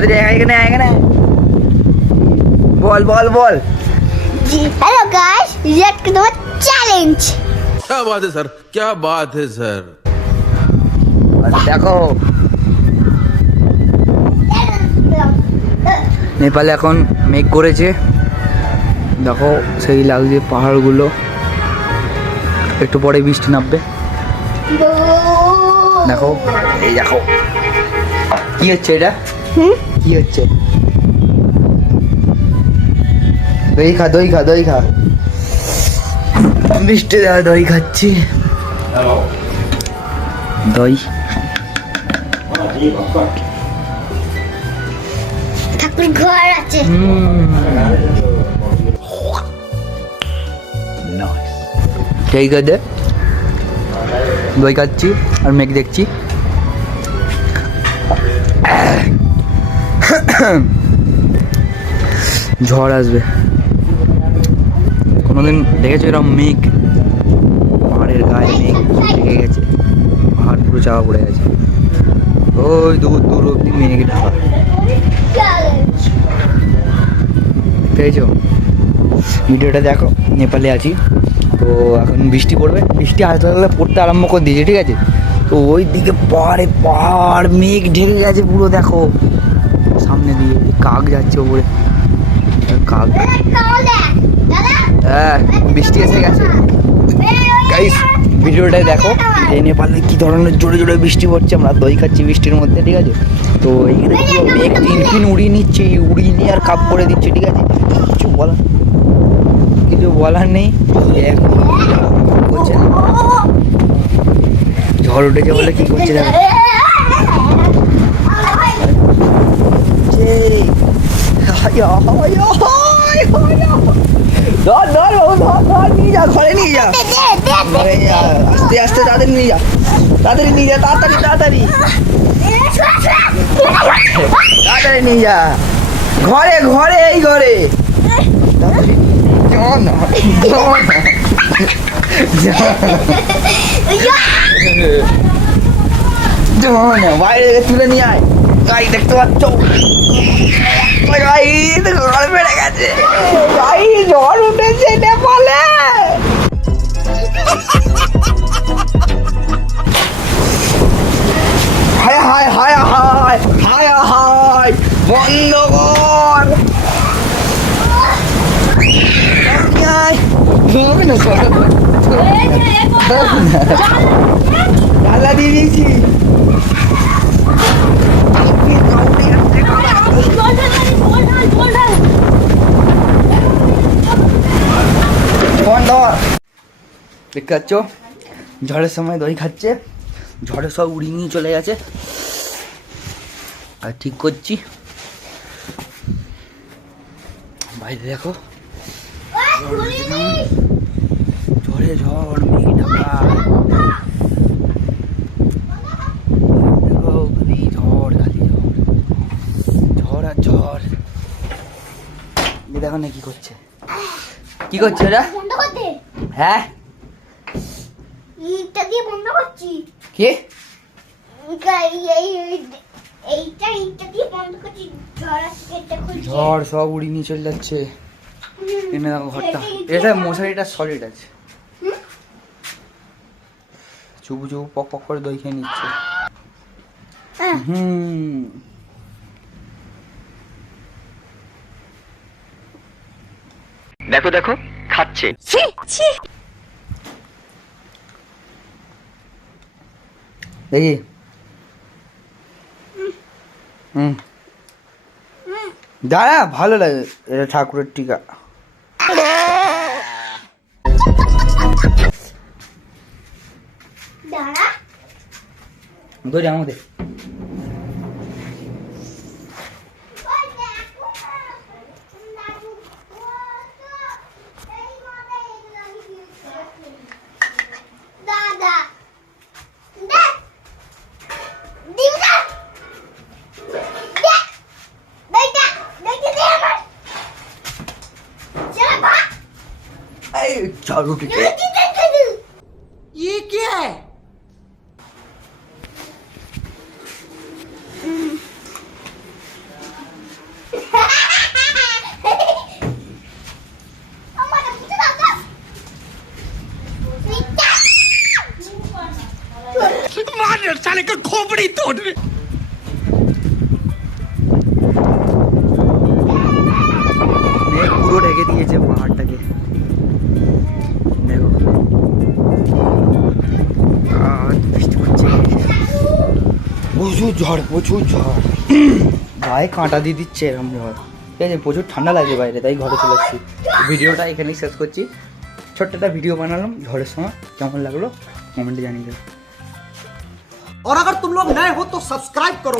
তাড়াতাড়ি এখানে এখানে বল বল বল। हेलो गाइस, रिएक्ट करो चैलेंज। क्या बात है सर, क्या बात है सर। দেখো নেপালে এখন মেঘ করেছে, দেখো সেই লাগছে পাহাড়গুলো, একটু পরে বৃষ্টি নামবে। দেখো এই দেখো কি হচ্ছে এটা, কি হচ্ছে? দই খা দই খা দই খা, মিষ্টি দেওয়া দই খাচ্ছি। দই ঠাকুর ঘর আছে। ঠিক আছে, দই খাচ্ছি আর মেঘ দেখছি। ঝড় আসবে। কোনোদিন দেখেছো এরকম মেঘ? পাহাড়ের গায়ে মেঘ ঢেকে গেছে, পাহাড় পুরো চাপা পড়ে গেছে, ওই দূর দূর অব্দি মেঘ ঢাকা। দেখেছো? ভিডিওটা দেখো। নেপালে আছি তো এখন বৃষ্টি পড়বে, বৃষ্টি আস্তে আস্তে পড়তে আরম্ভ করে দিয়েছে, ঠিক আছে? তো ওই দিকে পাহাড়ে পাহাড় মেঘ ঢেকে গেছে পুরো, দেখো সামনে দিয়ে কাক যাচ্ছে ওপরে, কাক। হ্যাঁ বৃষ্টি এসে গেছে। গাইস ভিডিওটাই দেখো, এই নেপালে কি ধরনের জোরে জোরে বৃষ্টি পড়ছে, আমরা দই খাচ্ছি বৃষ্টির মধ্যে, ঠিক আছে? তো এইখানে পুরো মেঘ টিনফিন উড়িয়ে নিচ্ছে, উড়িয়ে নিয়ে আর কাপ করে দিচ্ছে, ঠিক আছে? কিছু বলার নেই। করছে ঝড় উঠেছে বলে কি করছে দেখো, ধর ধর ও ধর ধর, নিয়ে যা ঘরে নিয়ে যা, ঘরে যা, আস্তে আস্তে তাড়াতাড়ি নিয়ে যা, তাড়াতাড়ি নিয়ে যা, তাড়াতাড়ি তাড়াতাড়ি তাড়াতাড়ি নিয়ে যা ঘরে, ঘরে এই ঘরে বাইরে তুলে নিয়ে আয়। গাই দেখতে পাচ্ছ, গাই ঘর বেড়ে গেছে, গাই ঝড় উঠেছে নেপালে। হায় হায় হায় হায় হায় হায়, বন্ধ কর। ঢালা দিয়ে দিয়েছি। দেখতে পাচ্ছ ঝড়ের সময় দই খাচ্ছে, ঝড়ে সব উড়িয়ে নিয়ে চলে গেছে, আর ঠিক করছি। বাইরে দেখো ঝড়ে ঝড়, মেঘ ঢাকা, দেখো খালি ঝড়, খালি ঝড়, ঝড় আর ঝড়। দেখো না কি করছে, কি করছে ওরা? হ্যাঁ এইটা দিয়ে বন্ধ করছি। কি? এইটা দিয়ে বন্ধ করছি। ঝড় সব উড়িয়ে নিয়ে চলে যাচ্ছে। এনে দেখো ঘরটা, এটা মশারিটা সলিড আছে, চুপু চুপু পক পক করে দই খেয়ে নিচ্ছে। দেখো দেখো খাচ্ছে। দেখি দাঁড়া, ভালো লাগে এটা, ঠাকুরের টিকা। ধরে আমাদের चारों ये क्या है? साले का खोपड़ी तोड़ रहे। মেঘ পুরো ঢেকে দিয়েছে পাহাড়টাকে দেখো আর বৃষ্টি পড়ছে প্রচুর ঝড় গায়ে কাঁটা দিয়ে দিচ্ছে এরকম ঝড় ঠিক আছে প্রচুর ঠান্ডা লাগে বাইরে তাই ঘরে চলে এসেছি ভিডিওটা এখানেই শেষ করছি ছোট্ট একটা ভিডিও বানালাম ঝড়ের সময় কেমন লাগলো কমেন্টে জানিয়ে দেবো और अगर तुम लोग नए हो तो सब्सक्राइब करो।